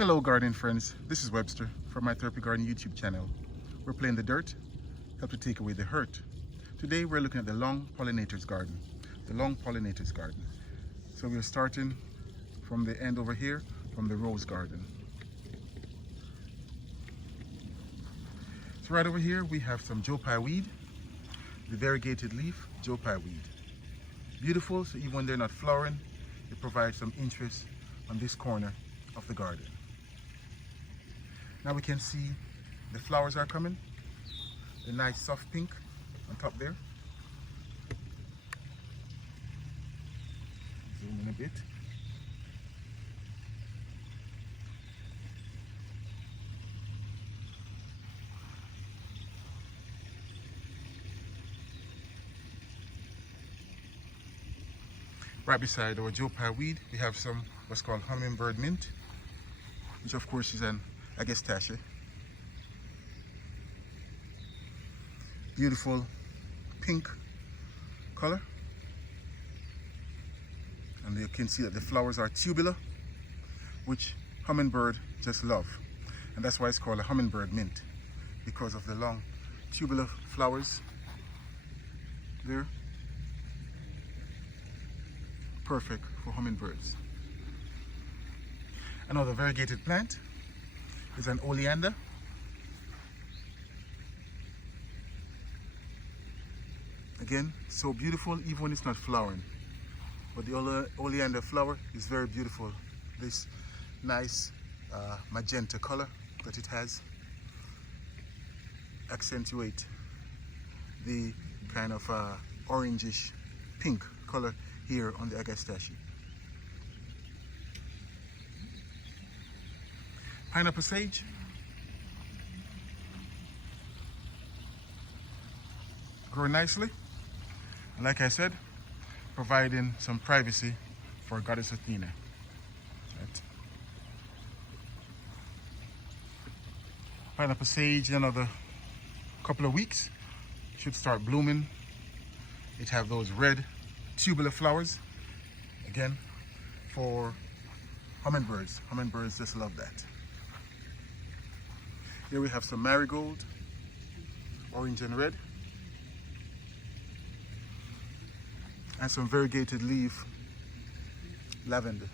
Hello gardening friends, this is Webster from my Therapy Garden YouTube channel. We're playing the dirt, help to take away the hurt. Today we're looking at the long pollinators garden. The long pollinators garden. So we're starting from the end over here, from the rose garden. So right over here we have some Joe Pye weed, the variegated leaf Joe Pye weed. Beautiful, so even when they're not flowering, it provides some interest on this corner of the garden. Now we can see the flowers are coming, the nice soft pink on top there. Zoom in a bit. Right beside our Joe Pye weed, we have some what's called Hummingbird mint, which of course is an Agastache. Beautiful pink color. And you can see that the flowers are tubular, which hummingbird just love. And that's why it's called a hummingbird mint, because of the long tubular flowers there. Perfect for hummingbirds. Another variegated plant is an oleander. Again, so beautiful even when it's not flowering. But the oleander flower is very beautiful. This nice magenta color that it has accentuate the kind of orangish pink color here on the Agastache. Pineapple sage. Growing nicely. And like I said, providing some privacy for Goddess Athena. Right. Pineapple sage in another couple of weeks should start blooming. It have those red tubular flowers, again, for hummingbirds. Hummingbirds just love that. Here we have some marigold, orange and red, and some variegated leaf lavender.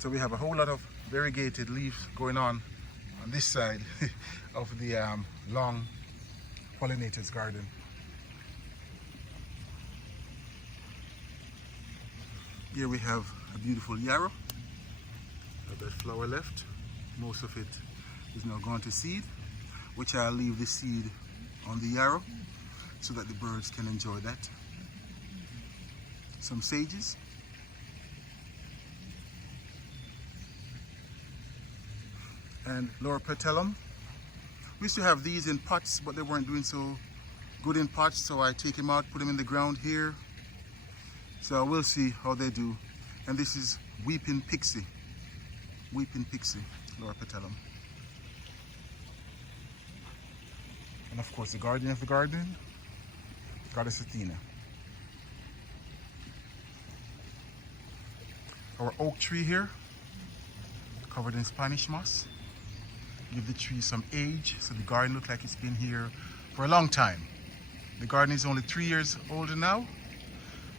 So we have a whole lot of variegated leaves going on this side of the long pollinators garden. Here we have a beautiful yarrow. That flower left. Most of it is now gone to seed, which I'll leave the seed on the yarrow so that the birds can enjoy that. Some sages. And Loropetalum. We used to have these in pots, but they weren't doing so good in pots, so I take them out, put them in the ground here. So we'll see how they do. And this is weeping Pixie. Weeping Pixie, Loropetalum. And of course the guardian of the garden, Goddess Athena. Our oak tree here, covered in Spanish moss. Give the tree some age, so the garden looks like it's been here for a long time. The garden is only 3 years older now,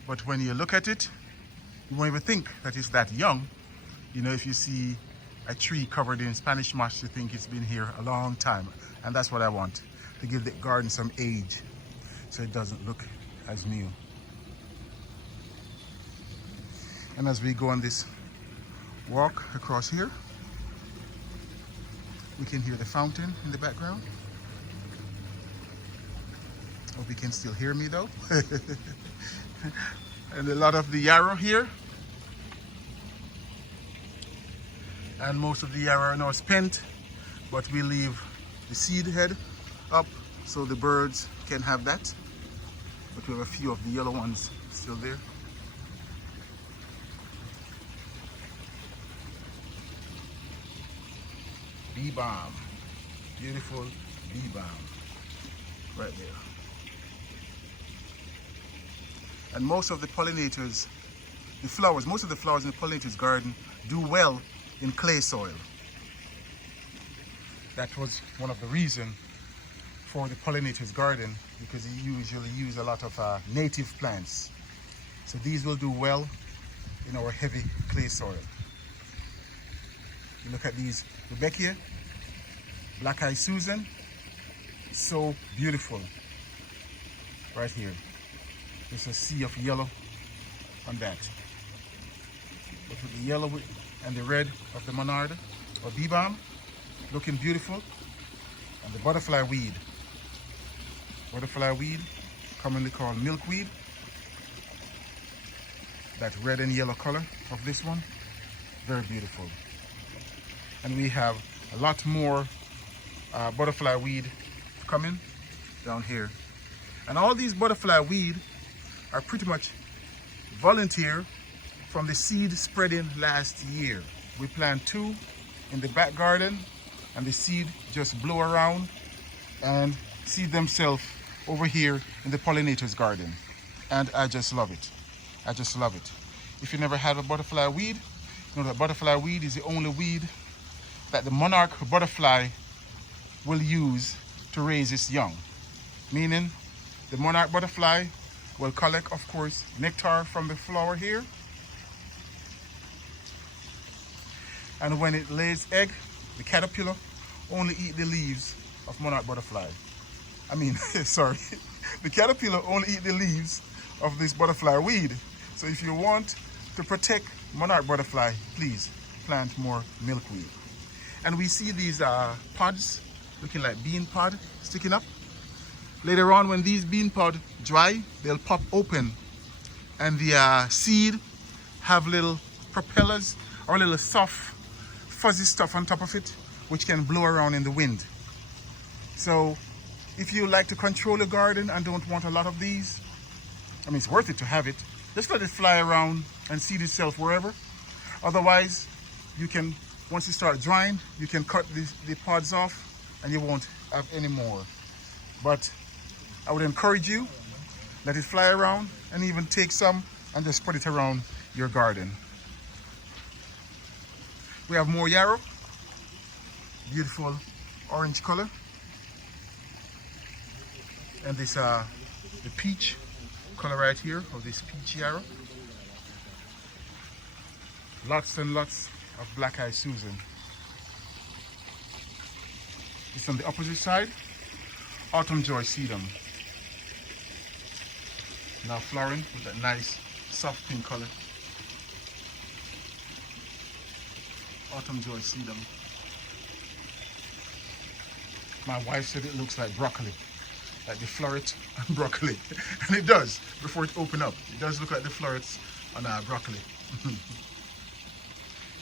but when you look at it, you won't even think that it's that young. You know, if you see a tree covered in Spanish moss, you think it's been here a long time. And that's what I want, to give the garden some age so it doesn't look as new. And as we go on this walk across here, we can hear the fountain in the background. Hope you can still hear me though. And a lot of the yarrow here. And most of the yarrow are now spent, but we leave the seed head up so the birds can have that. But we have a few of the yellow ones still there. Bee balm, beautiful bee balm, right there. And most of the pollinators the flowers, most of the flowers in the pollinators garden do well in clay soil. That was one of the reasons for the pollinators garden, because you usually use a lot of native plants. So these will do well in our heavy clay soil. You look at these Rudbeckia, Black Eye Susan, so beautiful right here. There's a sea of yellow on that. But with the yellow and the red of the Monarda or bee balm, looking beautiful. And the butterfly weed, commonly called milkweed, that red and yellow color of this one, very beautiful. And we have a lot more butterfly weed coming down here. And all these butterfly weed are pretty much volunteer from the seed spreading last year. We planted 2 in the back garden, and the seed just blow around and seed themselves over here in the pollinators garden. And I just love it. I just love it. If you never had a butterfly weed, you know that butterfly weed is the only weed that the monarch butterfly will use to raise its young. Meaning the monarch butterfly will collect, of course, nectar from the flower here. And when it lays egg, the caterpillar only eat the leaves of monarch butterfly. I mean, sorry, the caterpillar only eat the leaves of this butterfly weed. So if you want to protect monarch butterfly, please plant more milkweed. And we see these pods looking like bean pod sticking up. Later on, when these bean pod dry, they'll pop open, and the seed have little propellers or little soft fuzzy stuff on top of it, which can blow around in the wind. So if you like to control your garden and don't want a lot of these, I mean, it's worth it to have it. Just let it fly around and seed itself wherever. Otherwise, you can, once you start drying, you can cut the pods off and you won't have any more. But I would encourage you, let it fly around, and even take some and just put it around your garden. We have more yarrow, beautiful orange color. And this the peach color right here of this peach yarrow. Lots and lots of Black Eye Susan. It's on the opposite side, Autumn Joy sedum. Now flowering with that nice soft pink color. Autumn Joy sedum. My wife said it looks like broccoli, like the florets on broccoli. And it does, before it opens up. It does look like the florets on broccoli.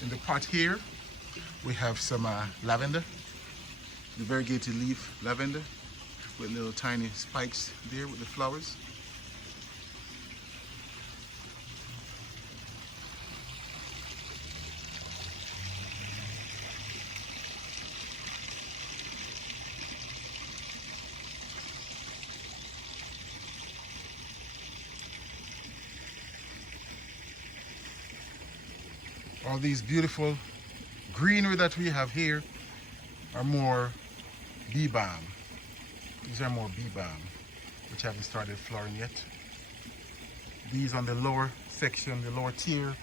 In the pot here, we have some lavender, the variegated leaf lavender, with little tiny spikes there with the flowers. All these beautiful greenery that we have here are more bee balm. These are more bee balm, which haven't started flowering yet. These on the lower section, the lower tier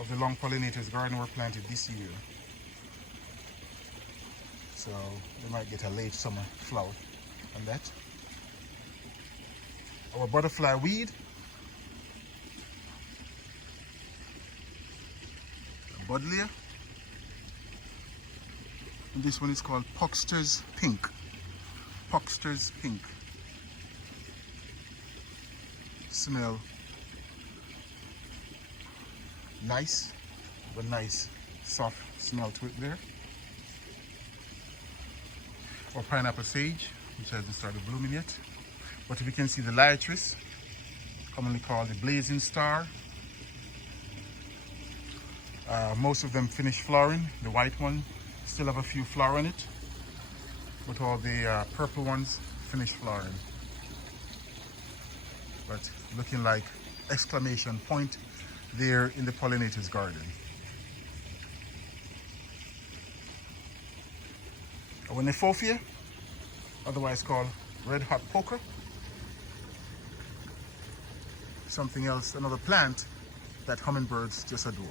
of the long pollinators garden were planted this year. So they might get a late summer flower on that. Our butterfly weed, Buddleia, and this one is called Puxter's Pink. Puxter's Pink. Smell nice, but nice soft smell to it there. Or pineapple sage, which hasn't started blooming yet. But we can see the Liatris, commonly called the blazing star. Most of them finished flowering. The white one still have a few flower on it, but all the purple ones finished flowering. But looking like exclamation point there in the Pollinators garden. Our Kniphofia, otherwise called red hot poker. Something else, another plant that hummingbirds just adore.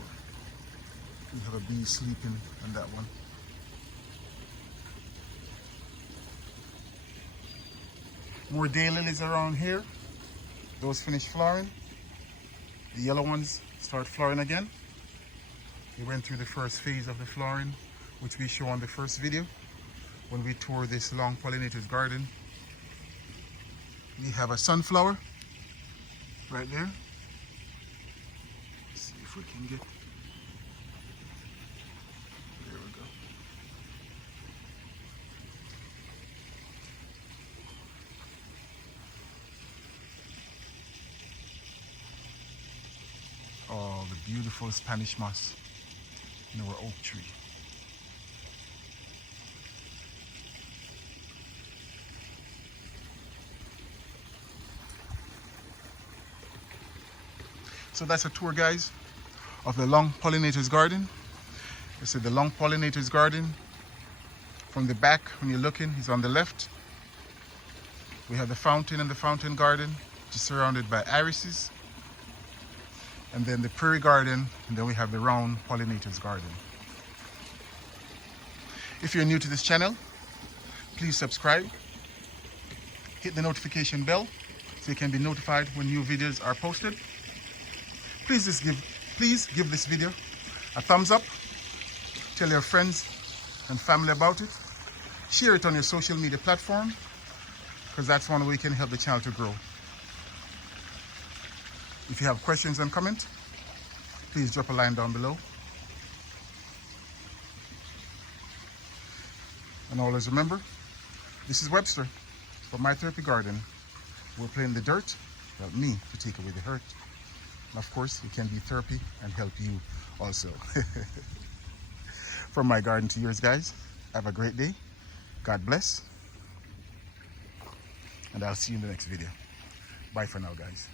We have a bee sleeping on that one. More daylilies around here. Those finish flowering. The yellow ones start flowering again. We went through the first phase of the flowering, which we show on the first video when we tour this long pollinators garden. We have a sunflower right there. Let's see if we can get, there we go. Oh, the beautiful Spanish moss in our oak tree. So that's a tour, guys, of the long pollinators garden. I said the long pollinators garden. From the back, when you're looking, is on the left. We have the fountain and the fountain garden, which is surrounded by irises. And then the prairie garden, and then we have the round pollinators garden. If you're new to this channel, please subscribe. Hit the notification bell so you can be notified when new videos are posted. Please give this video a thumbs up. Tell your friends and family about it. Share it on your social media platform, because that's one way you can help the channel to grow. If you have questions and comments, please drop a line down below. And always remember, this is Webster from My Therapy Garden. We're playing the dirt, help me to take away the hurt. And of course, it can be therapy and help you also. From my garden to yours, guys, have a great day. God bless. And I'll see you in the next video. Bye for now, guys.